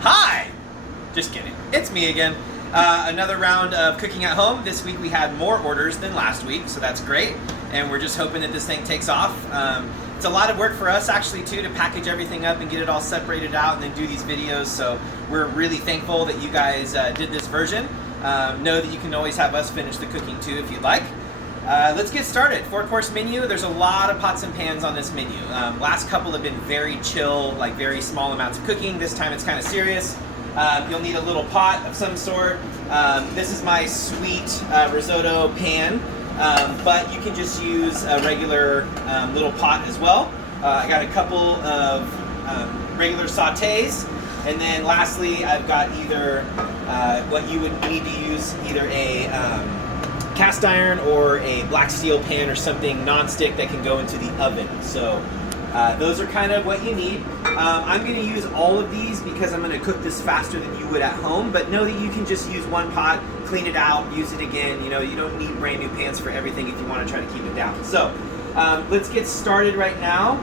Hi! Just kidding. It's me again. Another round of cooking at home. This week we had more orders than last week, so that's great. And we're just hoping that this thing takes off. It's a lot of work for us actually too to package everything up and get it all separated out and then do these videos. So we're really thankful that you guys did this version. Know that you can always have us finish the cooking too if you'd like. Let's get started. 4-course menu. There's a lot of pots and pans on this menu. Last couple have been very chill, like very small amounts of cooking. This time it's kind of serious. You'll need a little pot of some sort. This is my sweet risotto pan, but you can just use a regular little pot as well. I got a couple of regular sautés. And then lastly, I've got either what you would need to use, either a cast iron or a black steel pan or something non-stick that can go into the oven. So those are kind of what you need. I'm going to use all of these because I'm going to cook this faster than you would at home, but know that you can just use one pot, clean it out, use it again. You know, you don't need brand new pans for everything if you want to try to keep it down. So let's get started right now.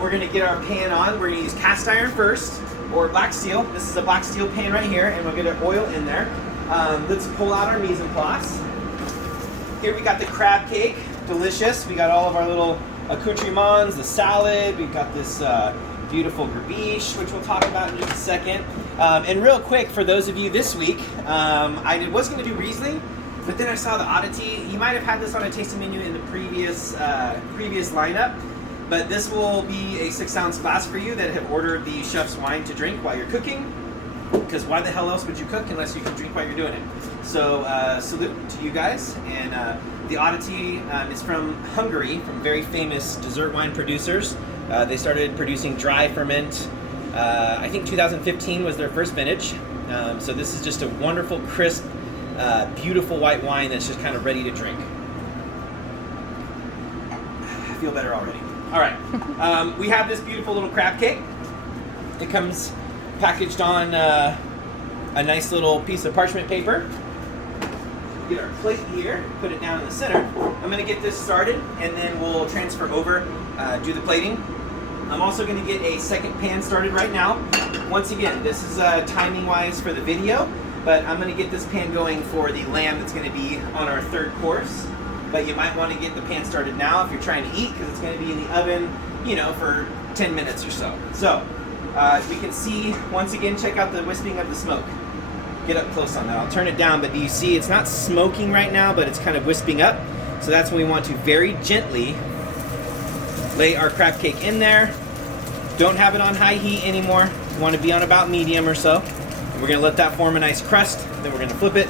We're going to get our pan on. We're going to use cast iron first, or black steel. This is a black steel pan right here, and we'll get our oil in there. Let's pull out our mise en place. Here we got the crab cake, delicious. We got all of our little accoutrements, the salad. We've got this beautiful gerbiche, which we'll talk about in just a second. And real quick, for those of you this week, I was going to do Riesling, but then I saw the oddity. You might have had this on a tasting menu in the previous lineup, but this will be a 6-ounce glass for you that have ordered the chef's wine to drink while you're cooking. Because why the hell else would you cook unless you can drink while you're doing it? So salute to you guys. And the oddity is from Hungary, from very famous dessert wine producers. They started producing dry ferment. I think 2015 was their first vintage. So this is just a wonderful, crisp, beautiful white wine that's just kind of ready to drink. I feel better already. All right. We have this beautiful little crab cake. It comes packaged on a nice little piece of parchment paper. Get our plate here, put it down in the center. I'm going to get this started and then we'll transfer over, do the plating. I'm also going to get a second pan started right now. Once again, this is timing wise for the video, but I'm going to get this pan going for the lamb that's going to be on our third course. But you might want to get the pan started now if you're trying to eat, because it's going to be in the oven, you know, for 10 minutes or so. So as we can see, once again, check out the wisping of the smoke. Get up close on that. I'll turn it down, but do you see it's not smoking right now, but it's kind of wisping up. So that's when we want to very gently lay our crab cake in there. Don't have it on high heat anymore. You want to be on about medium or so. And we're going to let that form a nice crust. Then we're going to flip it,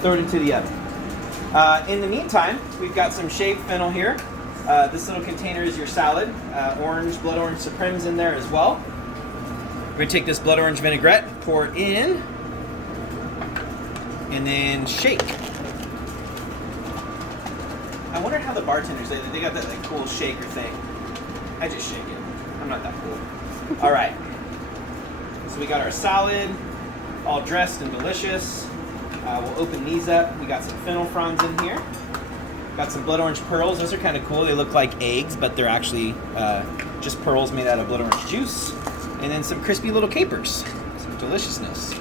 throw it into the oven. In the meantime, we've got some shaved fennel here. This little container is your salad. Blood orange supremes in there as well. We're going to take this blood orange vinaigrette, pour it in, and then shake. I wonder how the bartenders, they got that like cool shaker thing. I just shake it. I'm not that cool. All right. So we got our salad, all dressed and delicious. We'll open these up. We got some fennel fronds in here. Got some blood orange pearls. Those are kind of cool. They look like eggs, but they're actually just pearls made out of blood orange juice. And then some crispy little capers. Some deliciousness.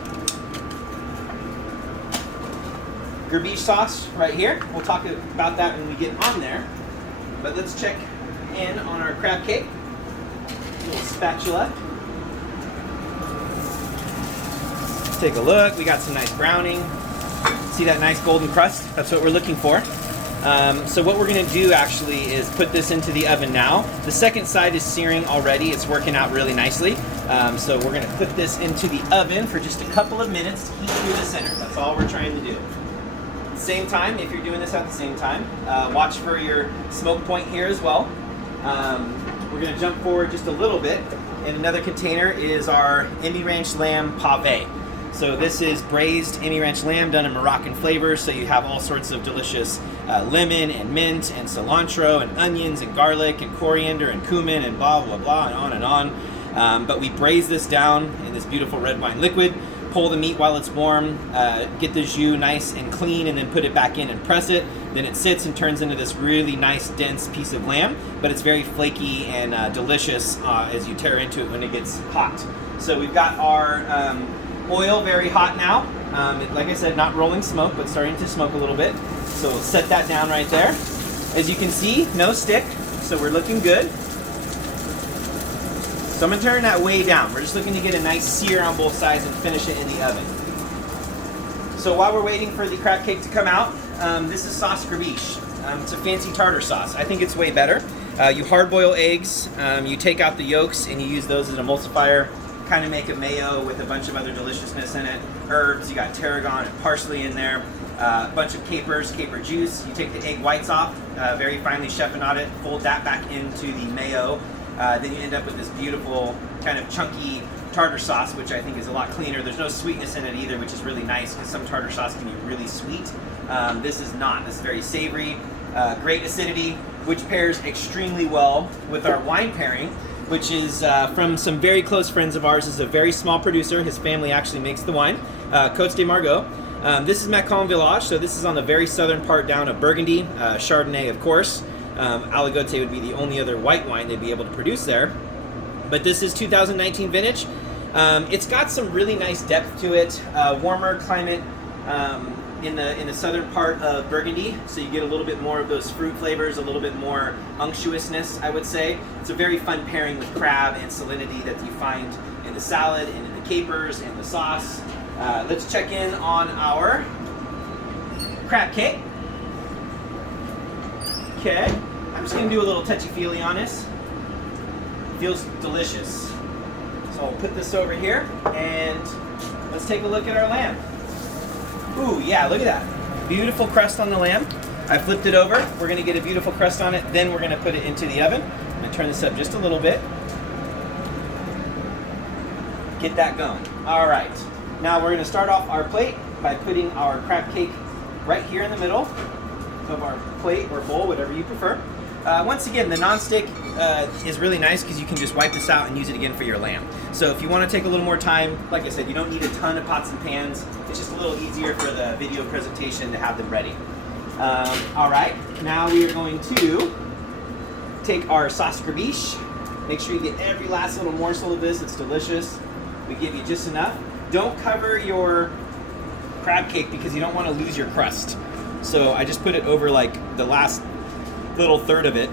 Gerbiche sauce right here. We'll talk about that when we get on there. But let's check in on our crab cake. A little spatula. Take a look. We got some nice browning. See that nice golden crust? That's what we're looking for. So what we're going to do actually is put this into the oven now. The second side is searing already. It's working out really nicely. So we're going to put this into the oven for just a couple of minutes to heat through the center. That's all we're trying to do. Same time, if you're doing this at the same time, watch for your smoke point here as well. We're going to jump forward just a little bit. In another container is our Emmy Ranch lamb pave. So this is braised Emmy Ranch lamb done in Moroccan flavors. So you have all sorts of delicious lemon and mint and cilantro and onions and garlic and coriander and cumin and blah, blah, blah, and on and on. But we braise this down in this beautiful red wine liquid. Pull the meat while it's warm, get the jus nice and clean, and then put it back in and press it. Then it sits and turns into this really nice, dense piece of lamb, but it's very flaky and delicious as you tear into it when it gets hot. So we've got our oil very hot now. Like I said, not rolling smoke, but starting to smoke a little bit. So we'll set that down right there. As you can see, no stick, so we're looking good. So I'm gonna turn that way down. We're just looking to get a nice sear on both sides and finish it in the oven. So while we're waiting for the crab cake to come out, this is sauce grabiche. It's a fancy tartar sauce. I think it's way better. You hard boil eggs, you take out the yolks and you use those as an emulsifier, kind of make a mayo with a bunch of other deliciousness in it. Herbs, you got tarragon and parsley in there, a bunch of capers, caper juice. You take the egg whites off, very finely chiffonade it, fold that back into the mayo. Then you end up with this beautiful kind of chunky tartar sauce, which I think is a lot cleaner. There's no sweetness in it either, which is really nice because some tartar sauce can be really sweet. This is not. This is very savory, great acidity, which pairs extremely well with our wine pairing, which is from some very close friends of ours. This is a very small producer. His family actually makes the wine, Côtes de Margaux. This is Macon Village, so this is on the very southern part down of Burgundy, Chardonnay, of course. Aligoté would be the only other white wine they'd be able to produce there. But this is 2019 vintage. It's got some really nice depth to it. Warmer climate in the southern part of Burgundy, so you get a little bit more of those fruit flavors, a little bit more unctuousness, I would say. It's a very fun pairing with crab and salinity that you find in the salad and in the capers and the sauce. Let's check in on our crab cake. Okay, I'm just gonna do a little touchy-feely on this. Feels delicious. So I'll put this over here and let's take a look at our lamb. Ooh, yeah, look at that. Beautiful crust on the lamb. I flipped it over. We're gonna get a beautiful crust on it, then we're gonna put it into the oven. I'm gonna turn this up just a little bit. Get that going. All right, now we're gonna start off our plate by putting our crab cake right here in the middle of our plate or bowl, whatever you prefer. Once again, the non-stick is really nice because you can just wipe this out and use it again for your lamb. So if you want to take a little more time, like I said, you don't need a ton of pots and pans. It's just a little easier for the video presentation to have them ready. All right, now we are going to take our sauce grabiche. Make sure you get every last little morsel of this. It's delicious. We give you just enough. Don't cover your crab cake because you don't want to lose your crust. So I just put it over like the last little third of it.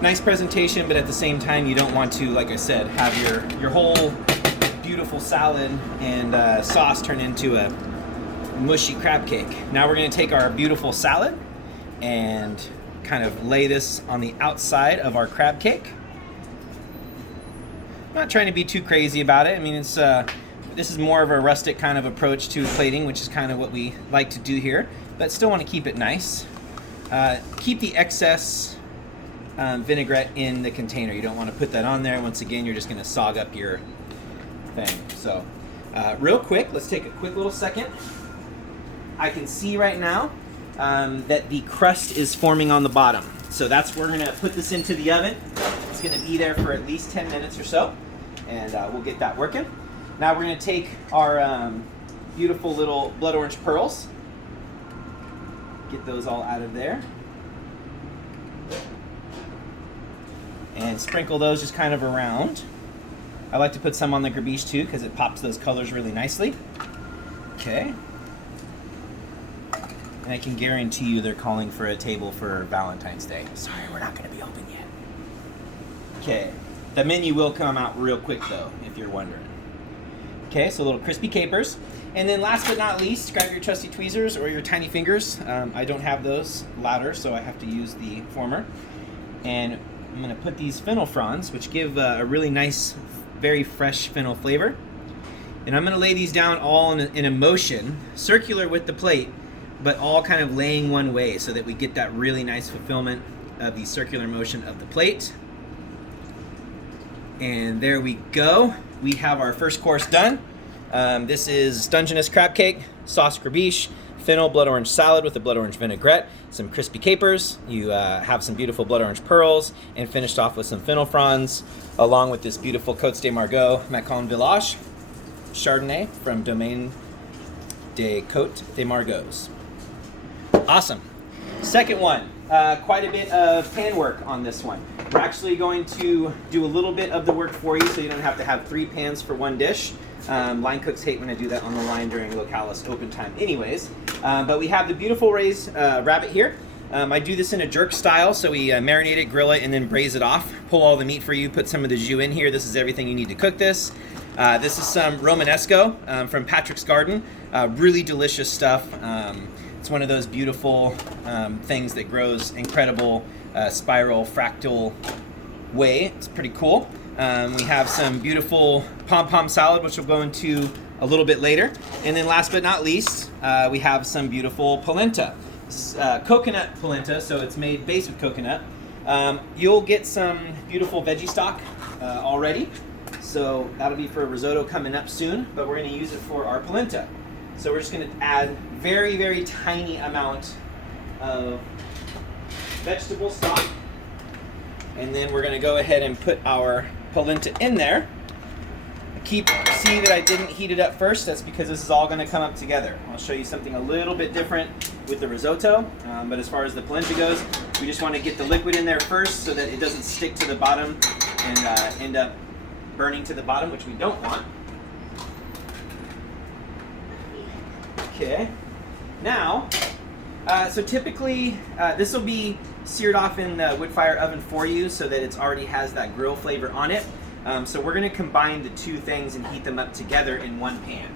Nice presentation, but at the same time you don't want to, like I said, have your whole beautiful salad and sauce turn into a mushy crab cake. Now we're going to take our beautiful salad and kind of lay this on the outside of our crab cake. Not trying to be too crazy about it. I mean, it's this is more of a rustic kind of approach to plating, which is kind of what we like to do here, but still want to keep it nice. Keep the excess vinaigrette in the container. You don't want to put that on there. Once again, you're just going to sog up your thing. So real quick, let's take a quick little second. I can see right now that the crust is forming on the bottom. So that's where we're going to put this into the oven. It's going to be there for at least 10 minutes or so, and we'll get that working. Now we're going to take our beautiful little blood orange pearls, get those all out of there, and sprinkle those just kind of around. I like to put some on the grabiche too because it pops those colors really nicely. Okay. And I can guarantee you they're calling for a table for Valentine's Day. Sorry, we're not going to be open yet. Okay. The menu will come out real quick though, if you're wondering. Okay, so little crispy capers. And then last but not least, grab your trusty tweezers or your tiny fingers. I don't have those latter, so I have to use the former. And I'm going to put these fennel fronds, which give a really nice, very fresh fennel flavor. And I'm going to lay these down all in a motion, circular with the plate, but all kind of laying one way so that we get that really nice fulfillment of the circular motion of the plate. And there we go. We have our first course done. This is Dungeness crab cake, sauce grabiche, fennel blood orange salad with a blood orange vinaigrette, some crispy capers. You have some beautiful blood orange pearls, and finished off with some fennel fronds, along with this beautiful Côtes de Margaux Macon Village Chardonnay from Domaine des Côtes de Margaux. Awesome. Second one. quite a bit of pan work on this one. We're actually going to do a little bit of the work for you so you don't have to have 3 pans for one dish. Line cooks hate when I do that on the line during Localis open time anyways. But we have the beautiful raised rabbit here. I do this in a jerk style, so we marinate it, grill it, and then braise it off. Pull all the meat for you, put some of the jus in here. This is everything you need to cook this. This is some Romanesco from Patrick's Garden. Really delicious stuff. It's one of those beautiful things that grows incredible spiral fractal way. It's pretty cool. We have some beautiful pom-pom salad, which we'll go into a little bit later. And then last but not least, we have some beautiful polenta. Coconut polenta, so it's made based with coconut. You'll get some beautiful veggie stock already. So that'll be for a risotto coming up soon, but we're going to use it for our polenta. So we're just going to add very, very tiny amount of vegetable stock. And then we're going to go ahead and put our polenta in there. See that I didn't heat it up first. That's because this is all going to come up together. I'll show you something a little bit different with the risotto. But as far as the polenta goes, we just want to get the liquid in there first so that it doesn't stick to the bottom and end up burning to the bottom, which we don't want. Okay. Now, so typically this will be seared off in the wood fire oven for you so that it already has that grill flavor on it. So we're going to combine the two things and heat them up together in one pan.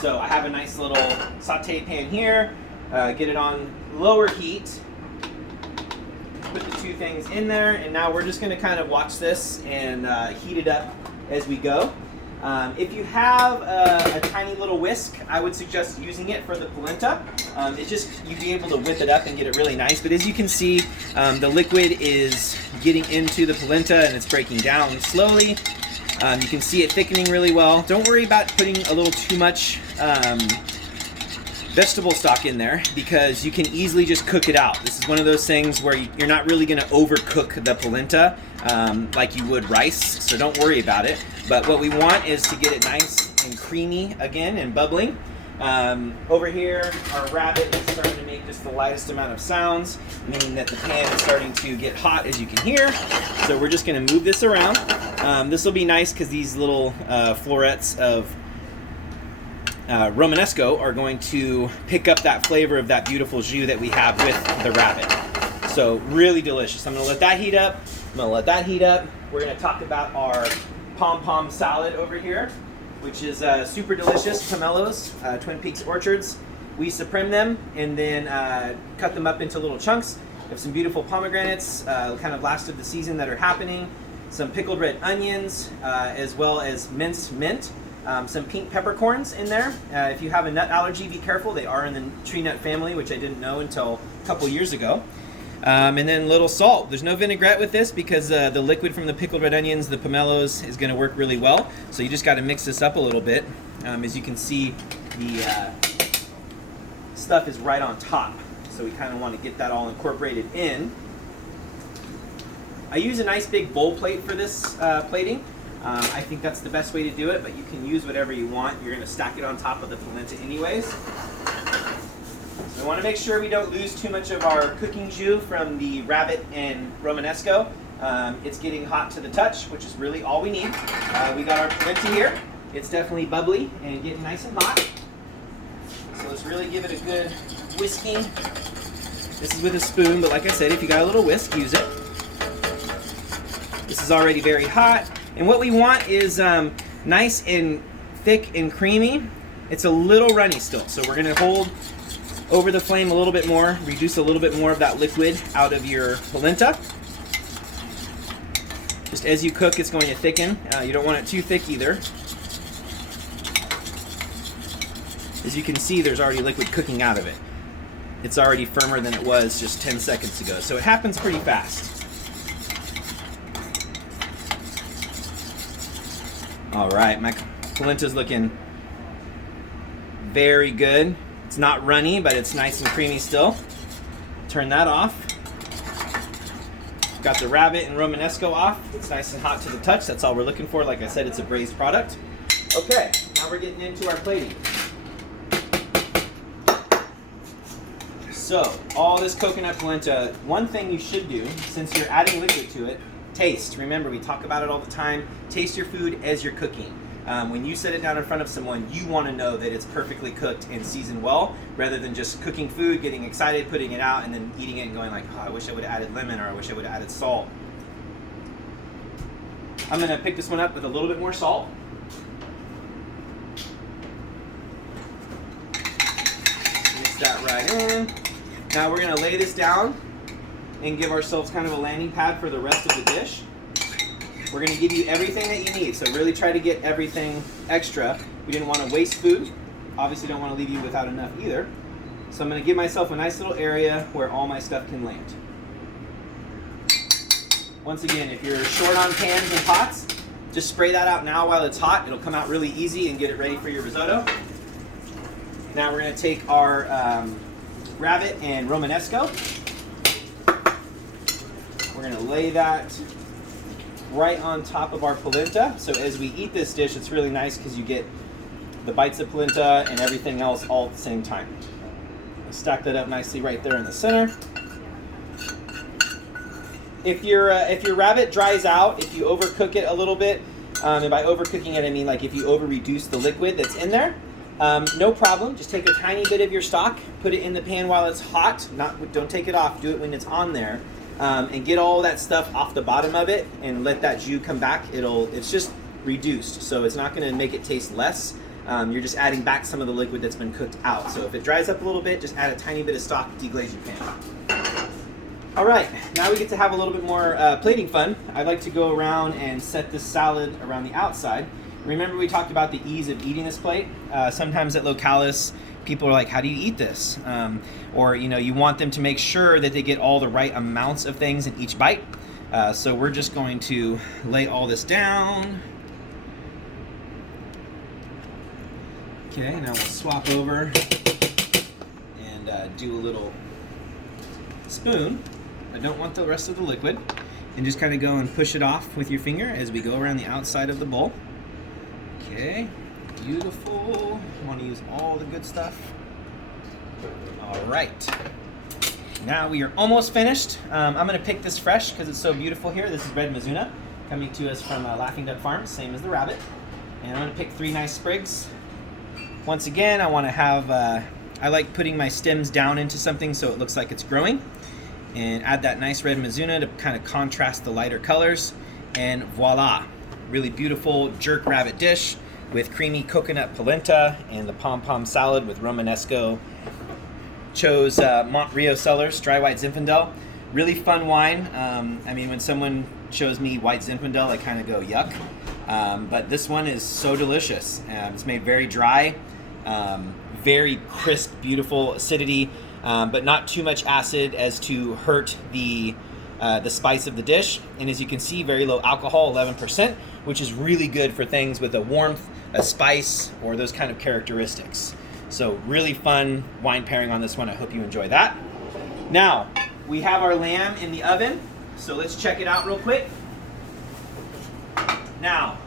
So I have a nice little saute pan here. Get it on lower heat. Put the two things in there, and now we're just going to kind of watch this and heat it up as we go. If you have a tiny little whisk, I would suggest using it for the polenta. It's just, you'd be able to whip it up and get it really nice. But as you can see, the liquid is getting into the polenta and it's breaking down slowly. You can see it thickening really well. Don't worry about putting a little too much vegetable stock in there because you can easily just cook it out. This is one of those things where you're not really going to overcook the polenta like you would rice, so don't worry about it. But what we want is to get it nice and creamy again and bubbling. Over here, our rabbit is starting to make just the lightest amount of sounds, meaning that the pan is starting to get hot, as you can hear. So we're just going to move this around. This will be nice because these little florets of Romanesco are going to pick up that flavor of that beautiful jus that we have with the rabbit. So really delicious. I'm going to let that heat up. We're going to talk about our pom-pom salad over here, which is super delicious. Pomelos, Twin Peaks Orchards. We supreme them and then cut them up into little chunks. We have some beautiful pomegranates, kind of last of the season that are happening. Some pickled red onions, as well as minced mint. Some pink peppercorns in there. If you have a nut allergy, be careful. They are in the tree nut family, which I didn't know until a couple years ago. And then little salt. There's no vinaigrette with this because the liquid from the pickled red onions, the pomelos, is going to work really well. So you just got to mix this up a little bit. As you can see, the stuff is right on top. So we kind of want to get that all incorporated in. I use a nice big bowl plate for this plating. I think that's the best way to do it, but you can use whatever you want. You're going to stack it on top of the polenta anyways. So we want to make sure we don't lose too much of our cooking jus from the rabbit and Romanesco. It's getting hot to the touch, which is really all we need. We got our polenta here. It's definitely bubbly and getting nice and hot. So let's really give it a good whisking. This is with a spoon, but like I said, if you got a little whisk, use it. This is already very hot. And what we want is nice and thick and creamy. It's a little runny still, so we're going to hold over the flame a little bit more, reduce a little bit more of that liquid out of your polenta. Just as you cook, it's going to thicken. You don't want it too thick either. As you can see, there's already liquid cooking out of it. It's already firmer than it was just 10 seconds ago, so it happens pretty fast. All right, my polenta's looking very good. It's not runny, but it's nice and creamy still. Turn that off. Got the rabbit and Romanesco off. It's nice and hot to the touch. That's all we're looking for. Like I said, it's a braised product. Okay, now we're getting into our plating. So, all this coconut polenta, one thing you should do, since you're adding liquid to it, taste. Remember, we talk about it all the time. Taste your food as you're cooking. When you set it down in front of someone, you want to know that it's perfectly cooked and seasoned well, rather than just cooking food, getting excited, putting it out, and then eating it and going like, oh, I wish I would have added lemon, or I wish I would have added salt. I'm going to pick this one up with a little bit more salt. Mix that right in. Now we're going to lay this down and give ourselves kind of a landing pad for the rest of the dish. We're going to give you everything that you need, so really try to get everything extra. We didn't want to waste food. Obviously don't want to leave you without enough either. So I'm going to give myself a nice little area where all my stuff can land. Once again, if you're short on pans and pots, just spray that out now while it's hot. It'll come out really easy and get it ready for your risotto. Now we're going to take our rabbit and Romanesco. We're going to lay that right on top of our polenta. So as we eat this dish, it's really nice because you get the bites of polenta and everything else all at the same time. Stack that up nicely right there in the center. If your rabbit dries out, if you overcook it a little bit, and by overcooking it I mean like if you over-reduce the liquid that's in there, no problem. Just take a tiny bit of your stock, put it in the pan while it's hot. Don't take it off. Do it when it's on there. And get all that stuff off the bottom of it and let that jus come back. It's just reduced, so it's not going to make it taste less. You're just adding back some of the liquid that's been cooked out. So if it dries up a little bit, just add a tiny bit of stock, deglaze your pan. All right, now we get to have a little bit more plating fun. I'd like to go around and set this salad around the outside. Remember we talked about the ease of eating this plate? Sometimes at Localis, people are like, how do you eat this? Or you want them to make sure that they get all the right amounts of things in each bite. So we're just going to lay all this down. Okay, now we'll swap over and do a little spoon. I don't want the rest of the liquid. And just kind of go and push it off with your finger as we go around the outside of the bowl. Okay, beautiful. Want to use all the good stuff. All right. Now we are almost finished. I'm going to pick this fresh because it's so beautiful here. This is red Mizuna coming to us from Laughing Duck Farms, same as the rabbit. And I'm going to pick 3 nice sprigs. Once again, I want to have, I like putting my stems down into something so it looks like it's growing. And add that nice red Mizuna to kind of contrast the lighter colors. And voila, really beautiful jerk rabbit dish with creamy coconut polenta and the pom-pom salad with Romanesco. Chose Mont Rio Cellars Dry White Zinfandel. Really fun wine. I mean, when someone shows me white Zinfandel, I kind of go yuck. But this one is so delicious. It's made very dry, very crisp, beautiful acidity, but not too much acid as to hurt the spice of the dish. And as you can see, very low alcohol, 11%, which is really good for things with a warmth, a spice, or those kind of characteristics. So really fun wine pairing on this one. I hope you enjoy that. Now, we have our lamb in the oven, so let's check it out real quick. Now,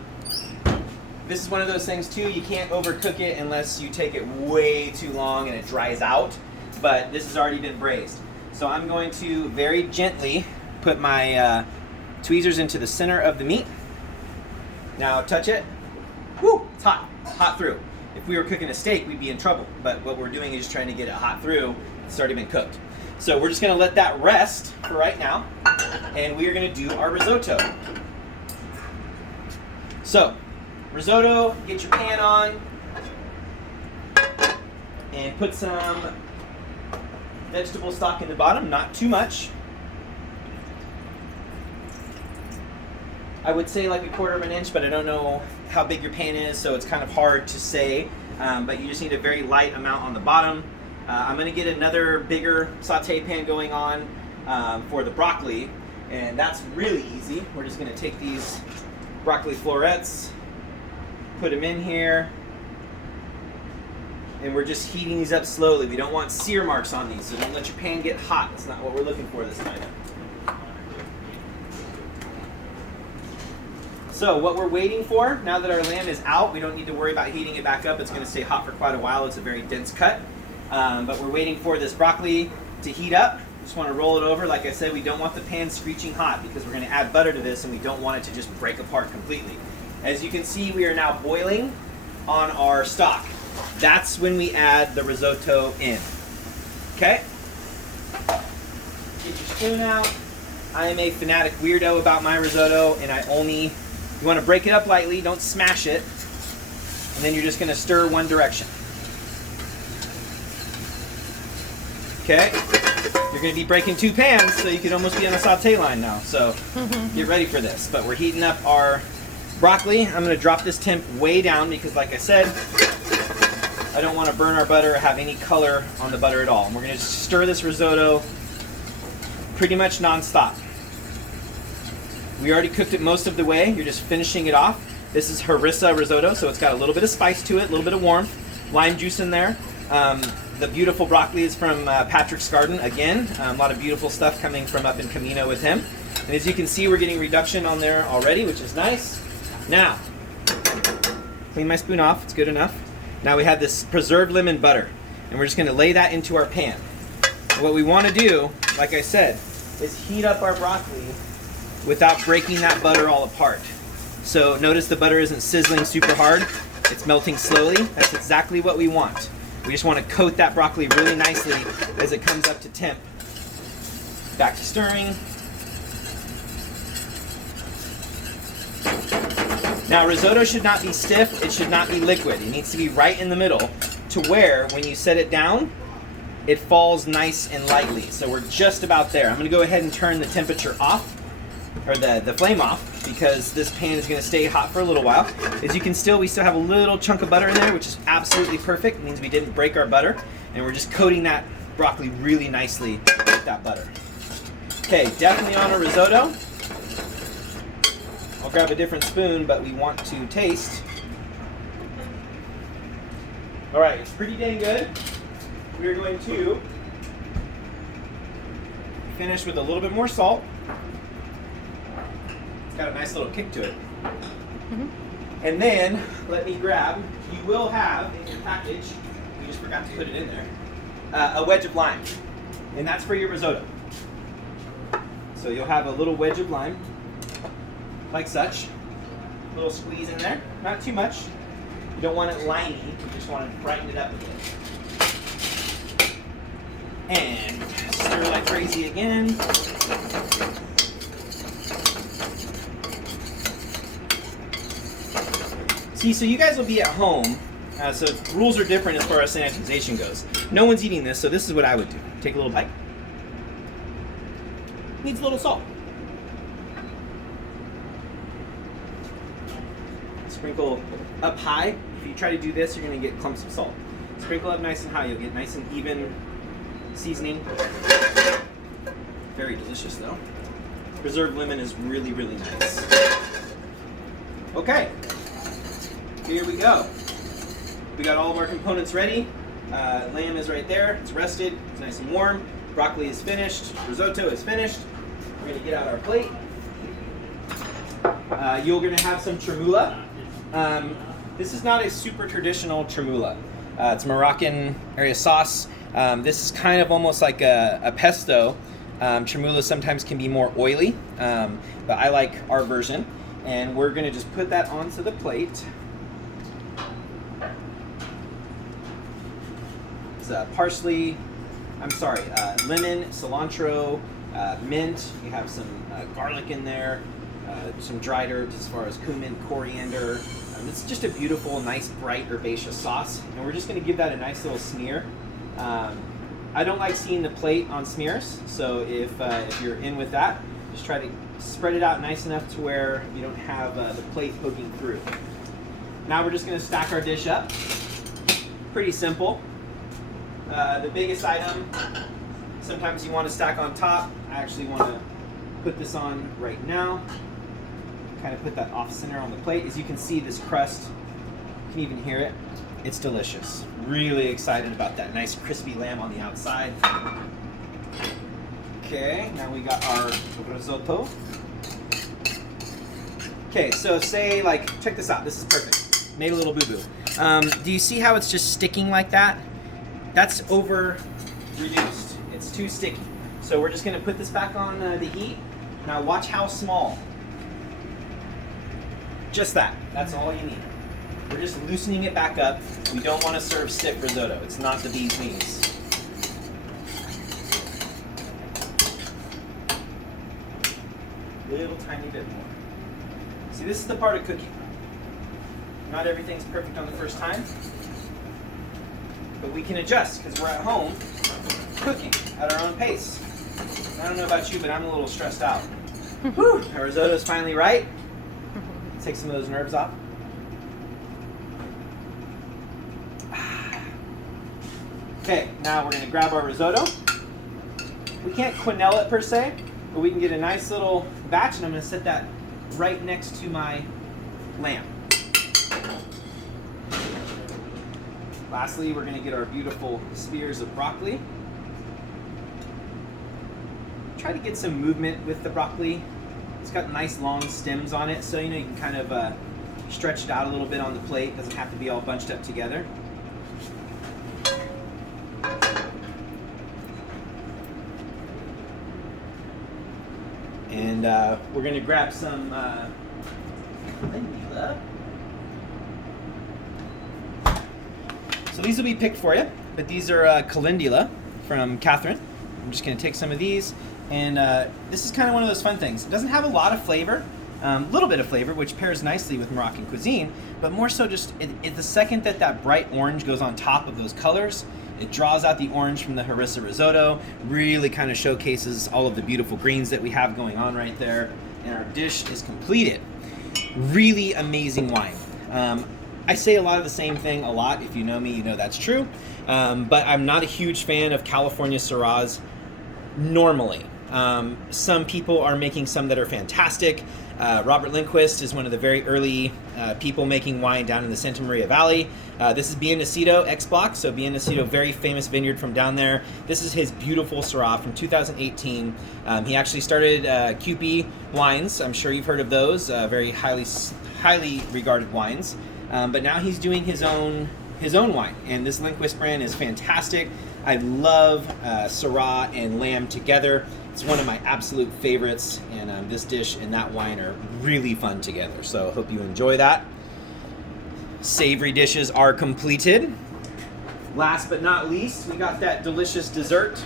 this is one of those things too, you can't overcook it unless you take it way too long and it dries out, but this has already been braised. So I'm going to very gently put my tweezers into the center of the meat. Now touch it. Woo, it's hot, hot through. If we were cooking a steak, we'd be in trouble, but what we're doing is just trying to get it hot through. It's already been cooked. So we're just gonna let that rest for right now, and we are gonna do our risotto. So, risotto, get your pan on, and put some vegetable stock in the bottom, not too much. I would say like 1/4 of an inch, but I don't know how big your pan is, so it's kind of hard to say, but you just need a very light amount on the bottom. I'm going to get another bigger saute pan going on for the broccoli, and that's really easy. We're just going to take these broccoli florets, put them in here, and we're just heating these up slowly. We don't want sear marks on these, so don't let your pan get hot. That's not what we're looking for this time. So what we're waiting for, now that our lamb is out, we don't need to worry about heating it back up. It's going to stay hot for quite a while. It's a very dense cut. But we're waiting for this broccoli to heat up. Just want to roll it over. Like I said, we don't want the pan screeching hot because we're going to add butter to this and we don't want it to just break apart completely. As you can see, we are now boiling on our stock. That's when we add the risotto in. Okay? Get your spoon out. I am a fanatic weirdo about my risotto, and you want to break it up lightly, don't smash it, and then you're just going to stir one direction. Okay? You're going to be breaking 2 pans, so you could almost be on a saute line now. So get ready for this. But we're heating up our broccoli. I'm going to drop this temp way down because, like I said, I don't want to burn our butter or have any color on the butter at all. And we're going to just stir this risotto pretty much non-stop. We already cooked it most of the way. You're just finishing it off. This is harissa risotto, so it's got a little bit of spice to it, a little bit of warmth, lime juice in there. The beautiful broccoli is from Patrick's garden again. A lot of beautiful stuff coming from up in Camino with him. And as you can see, we're getting reduction on there already, which is nice. Now, clean my spoon off, it's good enough. Now we have this preserved lemon butter, and we're just gonna lay that into our pan. And what we wanna do, like I said, is heat up our broccoli without breaking that butter all apart. So notice the butter isn't sizzling super hard, it's melting slowly. That's exactly what we want. We just want to coat that broccoli really nicely as it comes up to temp. Back to stirring. Now risotto should not be stiff, it should not be liquid. It needs to be right in the middle to where when you set it down, it falls nice and lightly. So we're just about there. I'm going to go ahead and turn the temperature off, or the flame off, because this pan is going to stay hot for a little while. As you can we still have a little chunk of butter in there, which is absolutely perfect. It means we didn't break our butter, and we're just coating that broccoli really nicely with that butter. Okay, definitely on a risotto. I'll grab a different spoon, but we want to taste. All right, it's pretty dang good. We're going to finish with a little bit more salt. Got a nice little kick to it. And then let me grab, you will have in your package, we just forgot to put it in there, a wedge of lime. And that's for your risotto. So you'll have a little wedge of lime, like such. A little squeeze in there, not too much. You don't want it limey, you just want to brighten it up a bit. And stir like crazy again. See, so you guys will be at home, so rules are different as far as sanitization goes. No one's eating this, so this is what I would do. Take a little bite. Needs a little salt. Sprinkle up high. If you try to do this, you're going to get clumps of salt. Sprinkle up nice and high. You'll get nice and even seasoning. Very delicious, though. Preserved lemon is really, really nice. Okay. Here we go. We got all of our components ready. Lamb is right there. It's rested. It's nice and warm. Broccoli is finished. Risotto is finished. We're going to get out our plate. You're going to have some chermoula. This is not a super traditional chermoula. It's Moroccan area sauce. This is kind of almost like a pesto. Chermoula sometimes can be more oily, but I like our version. And we're going to just put that onto the plate. Parsley, lemon, cilantro, mint. You have some garlic in there, some dried herbs as far as cumin, coriander. It's just a beautiful, nice, bright, herbaceous sauce. And we're just going to give that a nice little smear. I don't like seeing the plate on smears, so if you're in with that, just try to spread it out nice enough to where you don't have the plate poking through. Now we're just going to stack our dish up. Pretty simple. The biggest item, sometimes you want to stack on top. I actually want to put this on right now. Kind of put that off center on the plate. As you can see, this crust, you can even hear it. It's delicious. Really excited about that nice crispy lamb on the outside. Okay, now we got our risotto. Okay, so say check this out. This is perfect. Made a little boo-boo. Do you see how it's just sticking like that? That's over reduced. It's too sticky. So we're just gonna put this back on the heat. Now watch how small. Just that. That's all you need. We're just loosening it back up. We don't want to serve stiff risotto. It's not the bee's knees. Little tiny bit more. See, this is the part of cooking. Not everything's perfect on the first time, but we can adjust because we're at home cooking at our own pace. I don't know about you, but I'm a little stressed out. Whew, our risotto's finally right. Take some of those nerves off. Okay, now we're going to grab our risotto. We can't quenelle it per se, but we can get a nice little batch, and I'm going to set that right next to my lamb. Lastly, we're going to get our beautiful spears of broccoli. Try to get some movement with the broccoli. It's got nice long stems on it, so you can kind of stretch it out a little bit on the plate. It doesn't have to be all bunched up together. And we're going to grab some calendula. So these will be picked for you, but these are calendula from Catherine. I'm just going to take some of these, and this is kind of one of those fun things. It doesn't have a lot of flavor, a little bit of flavor, which pairs nicely with Moroccan cuisine, but more so just the second that bright orange goes on top of those colors, it draws out the orange from the harissa risotto, really kind of showcases all of the beautiful greens that we have going on right there, and our dish is completed. Really amazing wine. I say a lot of the same thing a lot. If you know me, you know that's true. But I'm not a huge fan of California Syrahs normally. Some people are making some that are fantastic. Robert Lindquist is one of the very early people making wine down in the Santa Maria Valley. This is Bien Nacido X Block. So Bien Nacido, very famous vineyard from down there. This is his beautiful Syrah from 2018. He actually started QP wines. I'm sure you've heard of those. Very highly regarded wines. But now he's doing his own wine, and this Lindquist brand is fantastic. I love Syrah and lamb together. It's one of my absolute favorites, and this dish and that wine are really fun together. So I hope you enjoy that. Savory dishes are completed. Last but not least, we got that delicious dessert.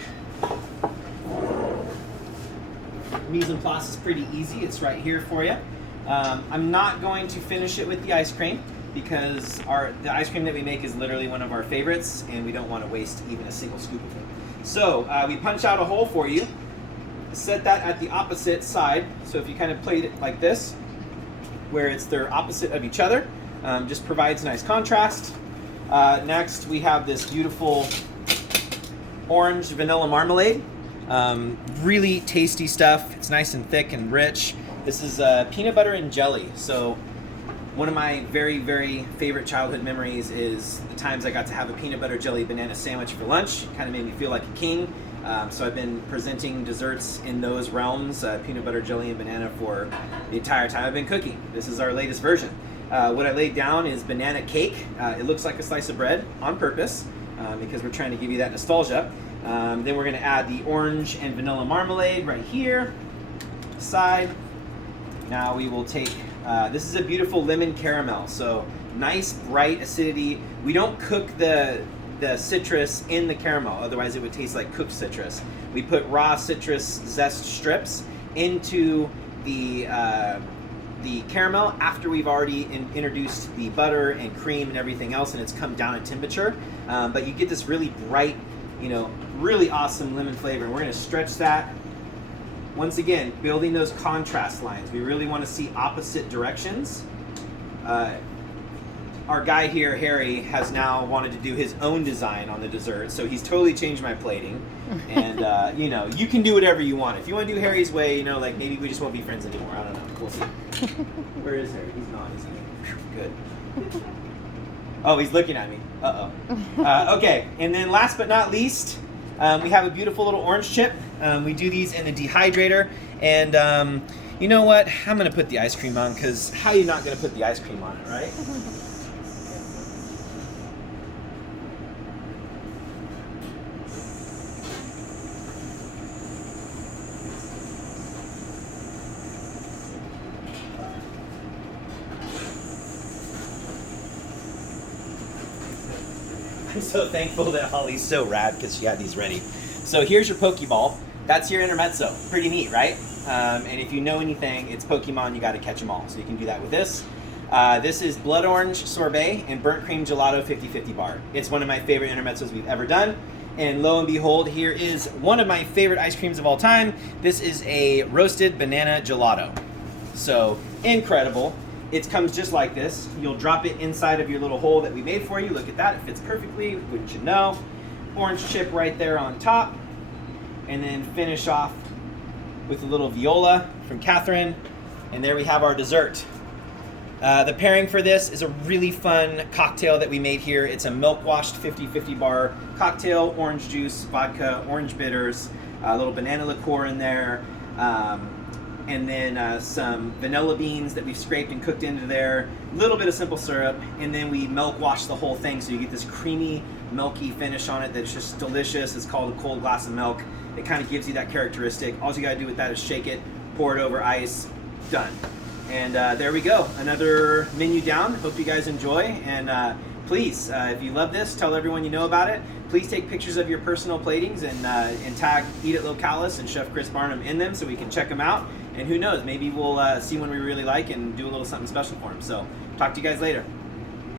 Mise en place is pretty easy. It's right here for you. I'm not going to finish it with the ice cream, because the ice cream that we make is literally one of our favorites, and we don't want to waste even a single scoop of it. So we punch out a hole for you, set that at the opposite side. So if you kind of plate it like this, where it's they're opposite of each other, just provides nice contrast. Next, we have this beautiful orange vanilla marmalade. Really tasty stuff. It's nice and thick and rich. This is peanut butter and jelly. So one of my very, very favorite childhood memories is the times I got to have a peanut butter jelly banana sandwich for lunch. It kind of made me feel like a king. So I've been presenting desserts in those realms, peanut butter jelly and banana, for the entire time I've been cooking. This is our latest version. What I laid down is banana cake. It looks like a slice of bread on purpose because we're trying to give you that nostalgia. Then we're going to add the orange and vanilla marmalade right here, side. Now we will take, this is a beautiful lemon caramel, so nice bright acidity. We don't cook the citrus in the caramel, otherwise it would taste like cooked citrus. We put raw citrus zest strips into the caramel after we've already introduced the butter and cream and everything else, and it's come down in temperature. But you get this really bright, really awesome lemon flavor. And we're going to stretch that. Once again, building those contrast lines. We really want to see opposite directions. Our guy here, Harry, has now wanted to do his own design on the dessert, so he's totally changed my plating. And you can do whatever you want. If you want to do Harry's way, like maybe we just won't be friends anymore. I don't know. We'll see. Where is Harry? He's not, is he? Good. Oh, he's looking at me. Uh-oh. Okay, and then last but not least, we have a beautiful little orange chip. We do these in the dehydrator, and you know what? I'm going to put the ice cream on, because how are you not going to put the ice cream on it, right? I'm so thankful that Holly's so rad because she had these ready. So here's your Pokeball. That's your intermezzo. Pretty neat, right? And if you know anything, it's Pokemon, you got to catch them all. So you can do that with this. This is Blood Orange Sorbet and Burnt Cream Gelato 50/50 bar. It's one of my favorite intermezzos we've ever done. And lo and behold, here is one of my favorite ice creams of all time. This is a roasted banana gelato. So incredible. It comes just like this. You'll drop it inside of your little hole that we made for you. Look at that, it fits perfectly, wouldn't you know? Orange chip right there on top. And then finish off with a little viola from Catherine. And there we have our dessert. The pairing for this is a really fun cocktail that we made here. It's a milk-washed 50/50 bar cocktail, orange juice, vodka, orange bitters, a little banana liqueur in there, and then some vanilla beans that we've scraped and cooked into there, a little bit of simple syrup, and then we milk-wash the whole thing so you get this creamy, milky finish on it that's just delicious. It's called a cold glass of milk. It kind of gives you that characteristic. All you gotta do with that is shake it, pour it over ice, done. And there we go, another menu down. Hope you guys enjoy, and please, if you love this, tell everyone you know about it. Please take pictures of your personal platings and tag Eat It Localis and Chef Chris Barnum in them so we can check them out. And who knows, maybe we'll see one we really like and do a little something special for them. So talk to you guys later.